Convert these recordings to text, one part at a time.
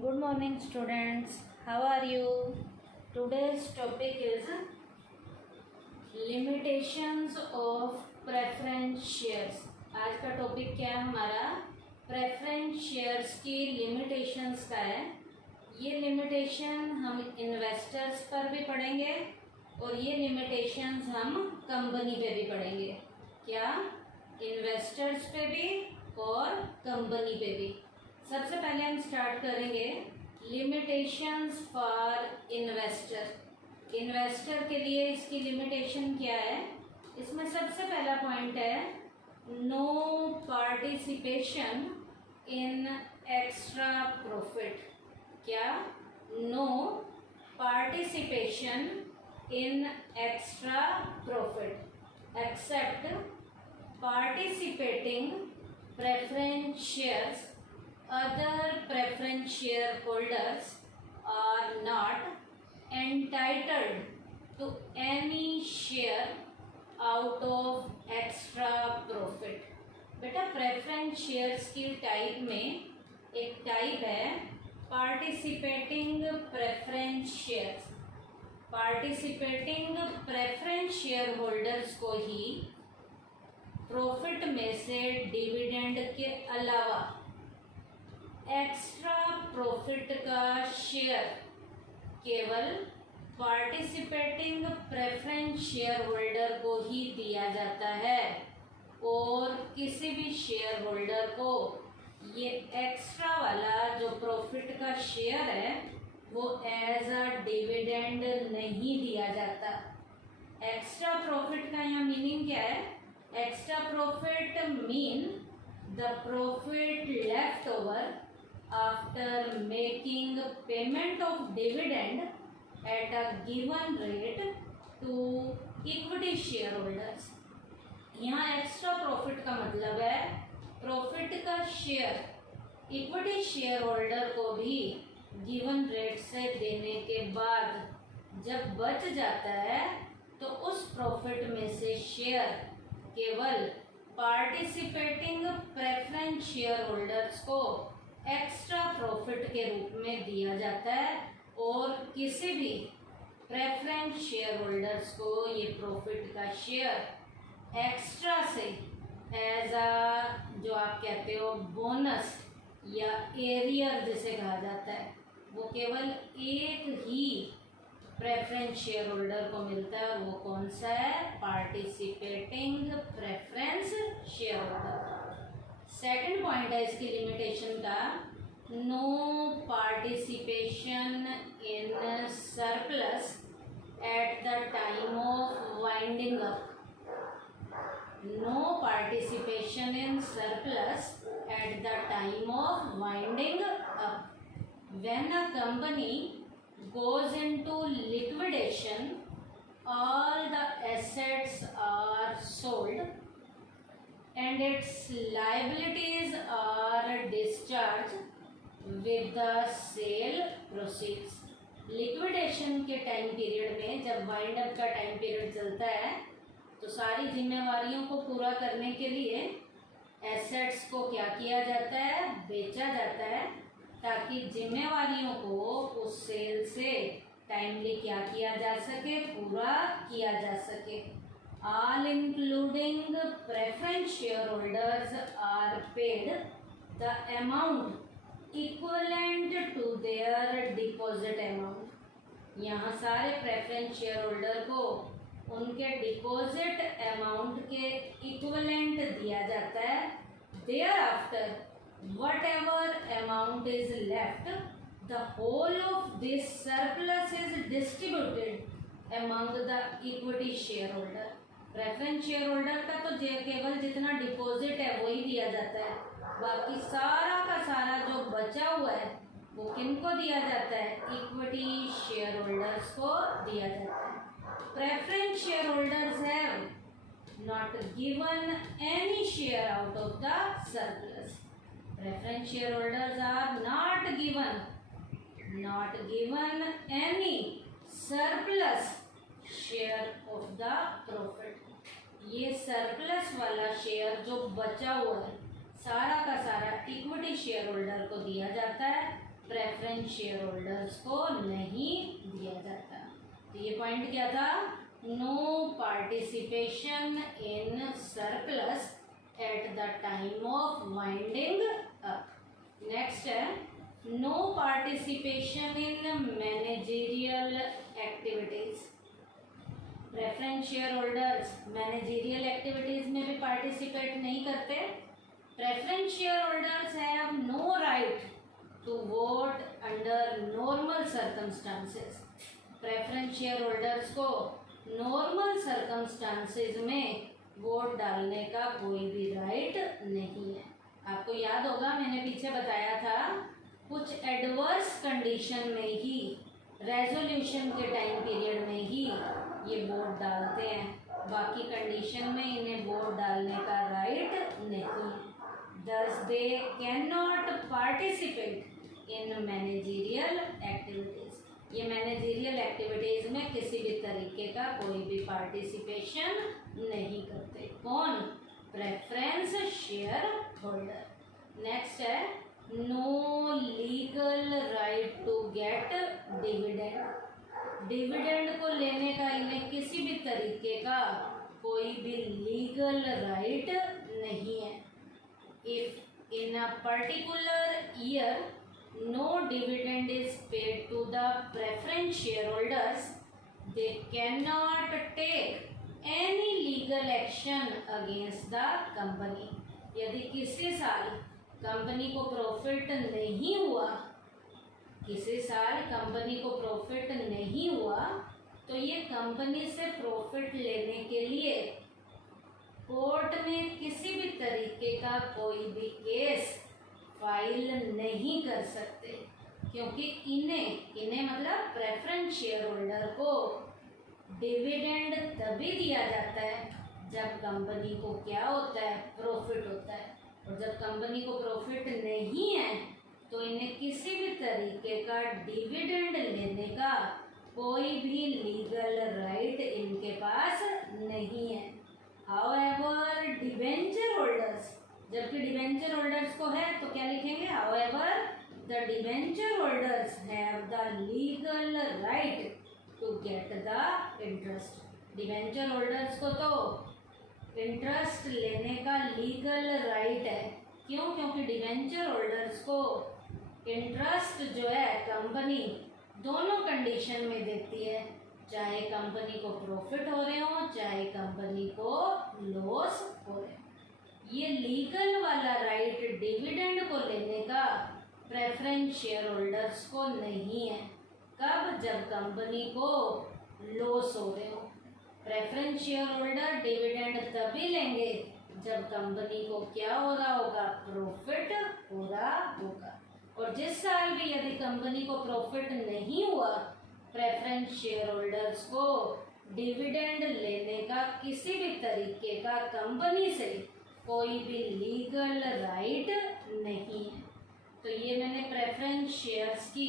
Good morning, students. How are you? Today's topic is limitations of preference shares. आज का topic क्या है हमारा? प्रेफरेंस शेयर्स की लिमिटेशंस का है. ये लिमिटेशन हम इन्वेस्टर्स पर भी पढ़ेंगे और ये लिमिटेशंस हम कंपनी पे भी पढ़ेंगे. क्या? इन्वेस्टर्स पे भी और कंपनी पे भी. सबसे पहले हम स्टार्ट करेंगे लिमिटेशंस फॉर इन्वेस्टर. इन्वेस्टर के लिए इसकी लिमिटेशन क्या है? इसमें सबसे पहला पॉइंट है no participation in extra profit. क्या? No participation in extra profit except participating preference shares. Other preference shareholders are not entitled to any share out of extra profit. बेटा प्रेफरेंस शेयर्स की type में एक type है participating preference shares. Participating preference share holders को ही profit में से dividend के अलावा एक्स्ट्रा प्रॉफिट का शेयर केवल पार्टिसिपेटिंग प्रेफरेंस शेयर होल्डर को ही दिया जाता है और किसी भी शेयर होल्डर को ये एक्स्ट्रा वाला जो प्रॉफिट का शेयर है वो एज अ डिविडेंड नहीं दिया जाता. एक्स्ट्रा प्रॉफिट का यहाँ मीनिंग क्या है? Extra profit mean the profit left over after making payment of dividend at a given rate to equity shareholders. यहाँ एक्स्ट्रा प्रॉफिट का मतलब है प्रॉफिट का शेयर इक्विटी शेयर होल्डर को भी गिवन रेट से देने के बाद जब बच जाता है तो उस प्रॉफिट में से शेयर केवल पार्टिसिपेटिंग प्रेफरेंस शेयर होल्डर्स को एक्स्ट्रा प्रॉफिट के रूप में दिया जाता है और किसी भी प्रेफरेंस शेयर होल्डर्स को ये प्रॉफिट का शेयर एक्स्ट्रा से एज अ जो आप कहते हो बोनस या एरियर जिसे कहा जाता है वो केवल एक ही प्रेफरेंस शेयर होल्डर को मिलता है. वो कौन सा है? Participating preference share holder. Second point है इसकी लिमिटेशन का no participation in surplus at the time of winding up. No participation in surplus at the time of winding up. When a company goes into liquidation all the assets are sold and its liabilities are discharged with the sale proceeds. Liquidation के time period में जब wind up का time period चलता है तो सारी जिम्मेवारियों को पूरा करने के लिए एसेट्स को क्या किया जाता है? बेचा जाता है ताकि जिम्मेवारियों को उस सेल से टाइमली क्या किया जा सके? पूरा किया जा सके. All including preference shareholders are paid the amount equivalent to their deposit amount. यहाँ सारे प्रेफरेंस शेयर होल्डर को उनके डिपॉजिट अमाउंट के इक्विवेलेंट दिया जाता है. Thereafter, whatever amount is left, the whole of this surplus is distributed among the equity shareholder. Preference share holder का तो केवल जितना डिपॉजिट है वही दिया जाता है. बाकी सारा का सारा जो बचा हुआ है वो किनको दिया जाता है? इक्विटी शेयर होल्डर्स को दिया जाता है. Preference share holders have not given any share out of the surplus. Preference shareholders are not given any surplus share of the profit. ये सरप्लस वाला शेयर जो बचा हुआ है सारा का सारा इक्विटी शेयर होल्डर को दिया जाता है प्रेफरेंस शेयर होल्डर्स को नहीं दिया जाता। तो ये पॉइंट क्या था? No participation in surplus at the time of winding up. Next है no participation in managerial activities. Preference share holders managerial activities में भी पार्टिसिपेट नहीं करते। Preference share holders have no right to vote under normal circumstances. Preference share holders को normal circumstances में vote डालने का कोई भी राइट नहीं है। आपको याद होगा मैंने पीछे बताया था कुछ एडवर्स कंडीशन में ही, रेजोल्यूशन के टाइम पीरियड में ही ये वोट डालते हैं, बाकी कंडीशन में इन्हें वोट डालने का राइट नहीं है। Thus they cannot participate in managerial activities। ये मैनेजरियल एक्टिविटीज में किसी भी तरीके का कोई भी पार्टिसिपेशन नहीं करते। कौन? Preference share holder. नेक्स्ट है no legal right to get dividend. Dividend को लेने का इन्हें किसी भी तरीके का कोई भी लीगल राइट नहीं है। If in a particular year no dividend is paid to the preference shareholders, they cannot take any legal action against the company। यदि किसी साल कंपनी को प्रॉफिट नहीं हुआ, किसी साल कंपनी को प्रॉफिट नहीं हुआ, तो ये कंपनी से प्रॉफिट लेने के लिए कोर्ट में किसी भी तरीके का कोई भी केस फाइल नहीं कर सकते, क्योंकि इन्हें मतलब प्रेफरेंस शेयर होल्डर को डिविडेंड तभी दिया जाता है जब कंपनी को क्या होता है? प्रॉफिट होता है। और जब कंपनी को प्रॉफिट नहीं है तो इन्हें किसी भी तरीके का डिविडेंड लेने का कोई भी लीगल राइट इनके पास नहीं है। हाउएवर डिबेंचर होल्डर्स, जबकि डिबेंचर होल्डर्स को है तो क्या लिखेंगे? However the debenture holders have the legal right to get the interest. Debenture holders को तो इंटरेस्ट लेने का लीगल राइट है। क्यों? क्योंकि डिबेंचर होल्डर्स को इंटरेस्ट जो है कंपनी दोनों कंडीशन में देती है, चाहे कंपनी को प्रॉफिट हो रहे हो, चाहे कंपनी को लॉस हो रहे हो। ये लीगल वाला राइट डिविडेंड को लेने का प्रेफरेंस शेयर होल्डर्स को नहीं है। कब? जब कंपनी को लॉस हो रहे हो। प्रेफरेंस शेयर होल्डर डिविडेंड तभी लेंगे जब कंपनी को क्या हो रहा होगा? प्रॉफिट हो रहा होगा। और जिस साल भी यदि कंपनी को प्रॉफिट नहीं हुआ, प्रेफरेंस शेयर होल्डर्स को डिविडेंड लेने का किसी भी तरीके का कंपनी से कोई भी लीगल राइट नहीं है। तो ये मैंने प्रेफरेंस शेयर्स की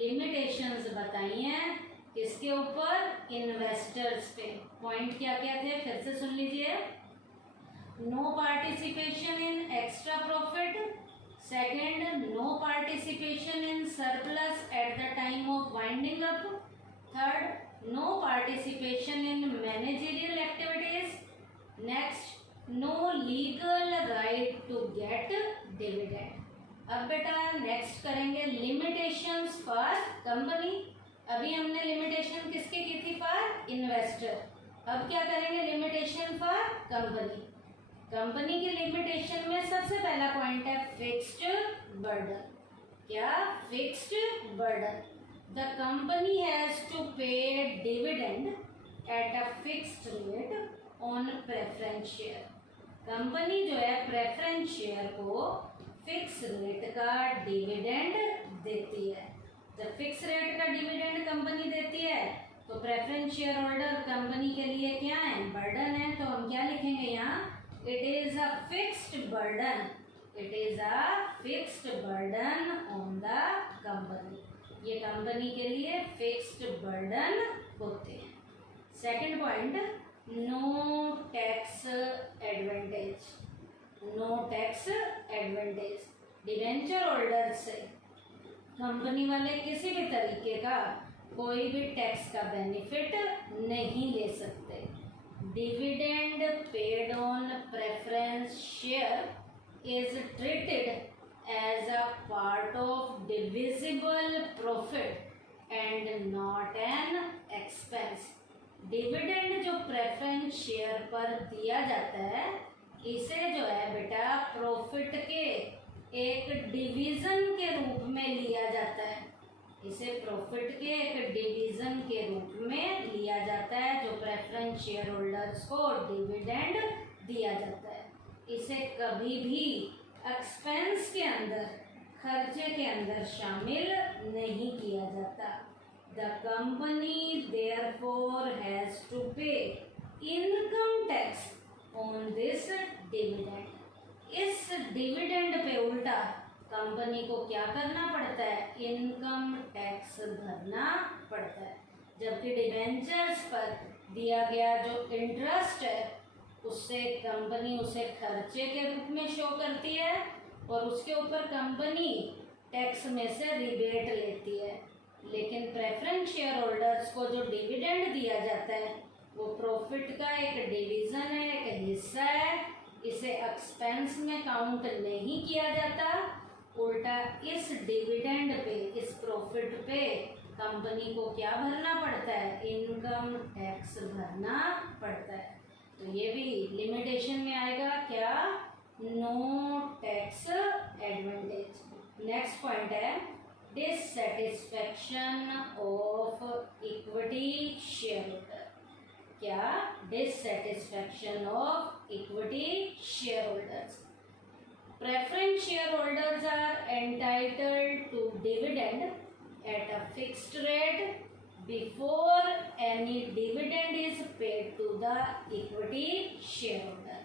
लिमिटेशंस बताई हैं। किसके ऊपर? इन्वेस्टर्स पे। पॉइंट क्या क्या थे फिर से सुन लीजिए। No participation in extra profit. Second, no participation in surplus at the time of winding up. Third, no participation in managerial activities. Next, no legal right to get dividend. अब बेटा नेक्स्ट करेंगे लिमिटेशंस फॉर कंपनी। अभी हमने limitation किसकी की थी? For investor. अब क्या करेंगे? Limitation for company. कंपनी की लिमिटेशन में सबसे पहला पॉइंट है फिक्स्ड बर्डन। क्या? Fixed burden. The company has to pay dividend at a fixed rate on preference share. Company जो है प्रेफरेंस शेयर को फिक्स रेट का डिविडेंड देती है। जब फिक्स रेट का डिविडेंड कंपनी देती है तो प्रेफरेंस शेयर होल्डर कंपनी के लिए क्या है? बर्डन है। तो हम क्या लिखेंगे यहाँ? It is a fixed burden. It is a fixed burden on the company. ये कंपनी के लिए फिक्स्ड बर्डन होते हैं। Second point, no tax advantage. No tax advantage. Debenture holder से कंपनी वाले किसी भी तरीके का कोई भी टैक्स का बेनिफिट नहीं ले सकते। Dividend paid on preference share is treated as a part of divisible profit and not an expense. Dividend जो प्रेफरेंस शेयर पर दिया जाता है, इसे जो है बेटा प्रॉफिट के एक डिवीजन के रूप में लिया जाता है। इसे प्रॉफिट के एक डिवीजन के रूप में लिया जाता है, जो प्रेफरेंस शेयर होल्डर्स को डिविडेंड दिया जाता है। इसे कभी भी एक्सपेंस के अंदर, खर्चे के अंदर शामिल नहीं किया जाता। The company therefore has to pay income tax on this dividend. इस डिविडेंड पे उल्टा कंपनी को क्या करना पड़ता है? इनकम टैक्स भरना पड़ता है। जबकि डिबेंचर्स पर दिया गया जो इंटरेस्ट है, उससे कंपनी उसे खर्चे के रूप में शो करती है और उसके ऊपर कंपनी टैक्स में से रिबेट लेती है। लेकिन प्रेफरेंस शेयर होल्डर्स को जो डिविडेंड दिया जाता है, वो प्रॉफिट का एक डिवीजन है, एक हिस्सा है। इसे एक्सपेंस में काउंट नहीं किया जाता। उल्टा इस डिविडेंड पे, इस प्रॉफिट पे कंपनी को क्या भरना पड़ता है? इनकम टैक्स भरना पड़ता है। तो ये भी लिमिटेशन में आएगा क्या? No tax advantage. Next point है dissatisfaction of equity share holder. क्या? Dissatisfaction of equity share holders. Preference shareholders are entitled to dividend at a fixed rate before any dividend is paid to the equity shareholder.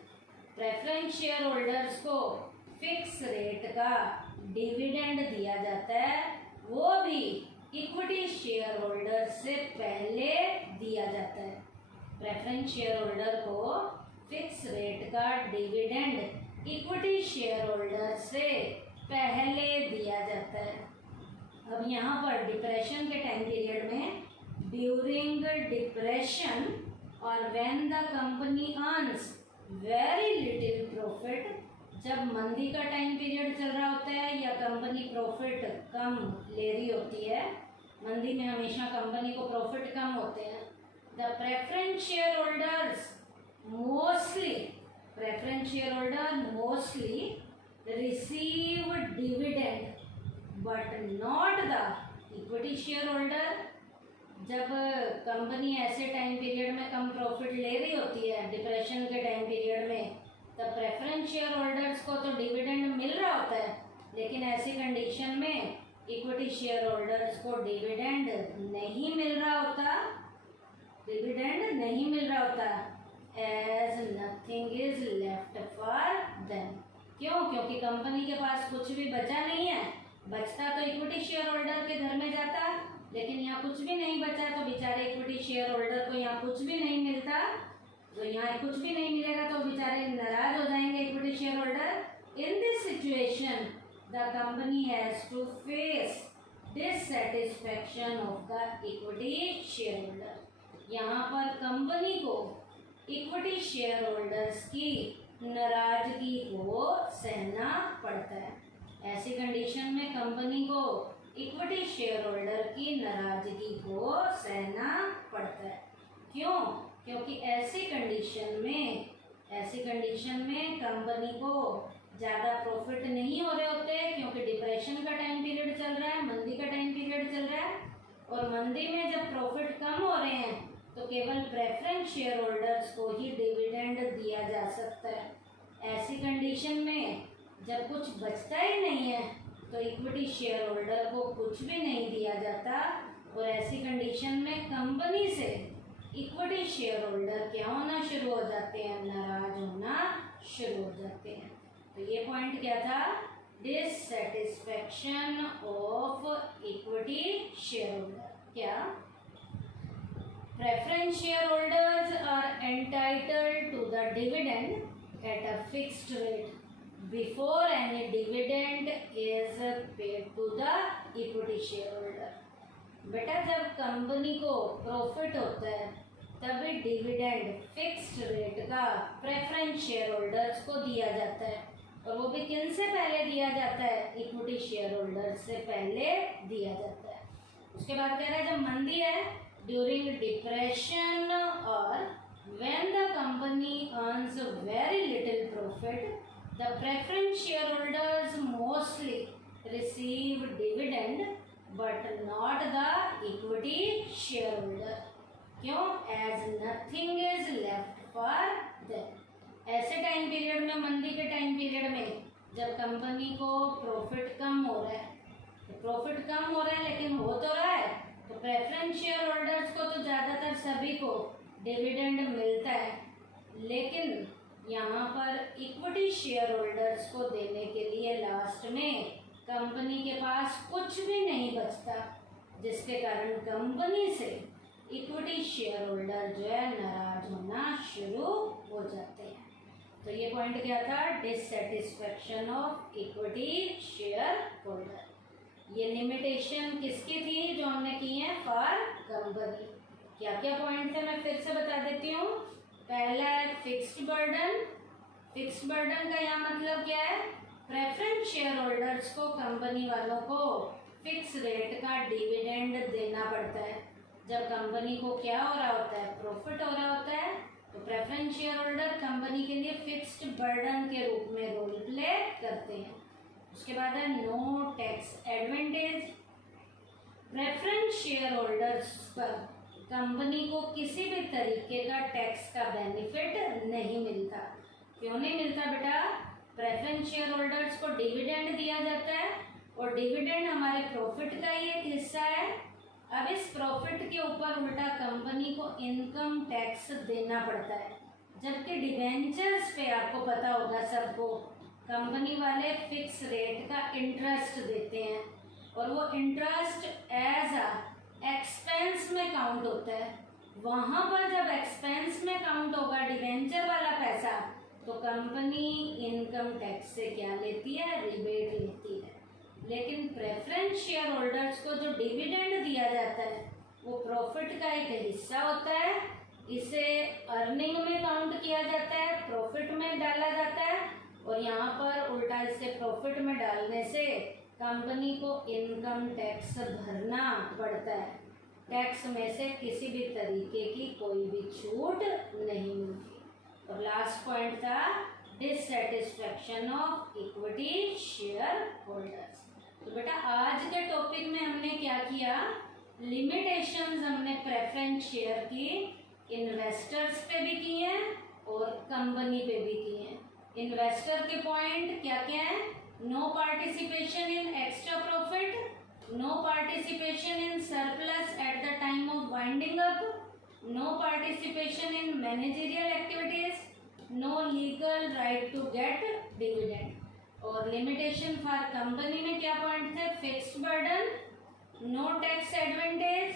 Preference shareholders को fix rate का dividend दिया जाता है, वो भी equity share holder से पहले दिया जाता है। प्रेफरेंस शेयर होल्डर को फिक्स रेट का डिविडेंड इक्विटी शेयर होल्डर से पहले दिया जाता है। अब यहाँ पर डिप्रेशन के टाइम पीरियड में, ड्यूरिंग डिप्रेशन और when the company earns very little profit, जब मंदी का टाइम पीरियड चल रहा होता है या कंपनी प्रॉफिट कम ले रही होती है, मंदी में हमेशा कंपनी को प्रॉफिट कम होते हैं, the preference share holders mostly, preference share holder mostly receive dividend but not the equity share holder. जब कंपनी ऐसे टाइम पीरियड में कम प्रॉफिट ले रही होती है, डिप्रेशन के टाइम पीरियड में, तब प्रेफरेंस शेयर होल्डर्स को तो डिविडेंड मिल रहा होता है, लेकिन ऐसी कंडीशन में इक्विटी शेयर होल्डर्स को डिविडेंड नहीं मिल रहा होता, डिविडेंड नहीं मिल रहा होता, as nothing is left for them. क्यों? क्योंकि कंपनी के पास कुछ भी बचा नहीं है। बचता तो इक्विटी शेयर होल्डर के घर में जाता, लेकिन यहाँ कुछ भी नहीं बचा, तो बेचारे इक्विटी शेयर होल्डर को यहाँ कुछ भी नहीं मिलता। तो यहाँ कुछ भी नहीं मिलेगा तो बेचारे नाराज हो जाएंगे equity share holder. In this situation the company has to face dissatisfaction of the equity share holder. यहाँ पर कंपनी को इक्विटी शेयर होल्डर्स की नाराजगी को सहना पड़ता है। ऐसी कंडीशन में कंपनी को इक्विटी शेयर होल्डर की नाराजगी को सहना पड़ता है। क्यों? क्योंकि ऐसी कंडीशन में कंपनी को ज़्यादा प्रॉफिट नहीं हो रहे होते, क्योंकि डिप्रेशन का टाइम पीरियड चल रहा है, मंदी का टाइम पीरियड चल रहा है, और मंदी में जब प्रॉफिट कम हो रहे हैं तो केवल प्रेफरेंस शेयर होल्डर्स को ही डिविडेंड दिया जा सकता है। ऐसी कंडीशन में जब कुछ बचता ही नहीं है तो इक्विटी शेयर होल्डर को कुछ भी नहीं दिया जाता, और ऐसी कंडीशन में कंपनी से इक्विटी शेयर होल्डर क्या होना शुरू हो जाते हैं? नाराज होना शुरू हो जाते हैं। तो ये पॉइंट क्या था? Dissatisfaction of equity share holder. क्या? Preference shareholders are entitled to the dividend at a fixed rate before any dividend is paid to the equity share holder. बेटा जब कंपनी को प्रॉफिट होता है तभी डिविडेंड फिक्स्ड रेट का preference share holders को दिया जाता है, और वो भी किन से पहले दिया जाता है? इक्विटी शेयर होल्डर्स से पहले दिया जाता है। उसके बाद कह रहा है जब मंदी है, ड्यूरिंग डिप्रेशन और when the company earns very little profit, the preference shareholders mostly receive dividend but not the equity shareholder. क्यों? As nothing is left for them. ऐसे टाइम पीरियड में, मंदी के टाइम पीरियड में, जब कंपनी को profit कम हो रहा है, तो प्रॉफिट कम हो रहा है लेकिन हो तो रहा है, तो प्रेफरेंस शेयर होल्डर्स को तो ज़्यादातर सभी को डिविडेंड मिलता है, लेकिन यहाँ पर इक्विटी शेयर होल्डर्स को देने के लिए लास्ट में कंपनी के पास कुछ भी नहीं बचता, जिसके कारण कंपनी से इक्विटी शेयर होल्डर जो है नाराज होना शुरू हो जाते हैं। तो ये पॉइंट क्या था? Dissatisfaction of equity share holder. ये लिमिटेशन किसकी थी जो हमने की है? For company. क्या क्या पॉइंट थे मैं फिर से बता देती हूँ। पहला है फिक्स्ड बर्डन। फिक्स्ड बर्डन का यहाँ मतलब क्या है? प्रेफरेंस शेयर होल्डर्स को, कंपनी वालों को फिक्स रेट का डिविडेंड देना पड़ता है। जब कंपनी को क्या हो रहा होता है? प्रॉफिट हो रहा होता है, तो प्रेफरेंस शेयर होल्डर कंपनी के लिए फिक्स्ड बर्डन के रूप में रोल प्ले करते हैं। उसके बाद है no tax advantage. Preference share holders पर कंपनी को किसी भी तरीके का टैक्स का बेनिफिट नहीं मिलता। क्यों नहीं मिलता बेटा? प्रेफरेंस शेयर होल्डर्स को डिविडेंड दिया जाता है, और डिविडेंड हमारे प्रॉफिट का ही एक हिस्सा है। अब इस प्रॉफिट के ऊपर उल्टा कंपनी को इनकम टैक्स देना पड़ता है, जबकि डिवेंचर्स पे आपको पता होगा सबको, कंपनी वाले फिक्स रेट का इंटरेस्ट देते हैं, और वो इंटरेस्ट एज अ एक्सपेंस में काउंट होता है। वहाँ पर जब एक्सपेंस में काउंट होगा डिवेंचर वाला पैसा, तो कंपनी इनकम टैक्स से क्या लेती है? रिबेट लेती है। लेकिन प्रेफरेंस शेयर होल्डर्स को जो डिविडेंड दिया जाता है वो प्रॉफिट का एक हिस्सा होता है, इसे अर्निंग में काउंट किया जाता है, प्रॉफिट में डाला जाता है, और यहाँ पर उल्टा इसे प्रॉफिट में डालने से कंपनी को इनकम टैक्स भरना पड़ता है। टैक्स में से किसी भी तरीके की कोई भी छूट नहीं मिलती। और लास्ट पॉइंट था dissatisfaction of equity share holders. तो बेटा आज के टॉपिक में हमने क्या किया? लिमिटेशंस हमने प्रेफरेंस शेयर की इन्वेस्टर्स पे भी की हैं और कंपनी पे भी की हैं। इन्वेस्टर के पॉइंट क्या क्या है? No participation in extra profit, no participation in surplus at the time of winding up, no participation in managerial activities, no legal right to get dividend. और लिमिटेशन फॉर कंपनी में क्या point थे? Fixed burden, no tax advantage,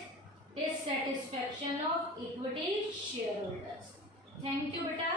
dissatisfaction of equity share holders. Thank you बेटा।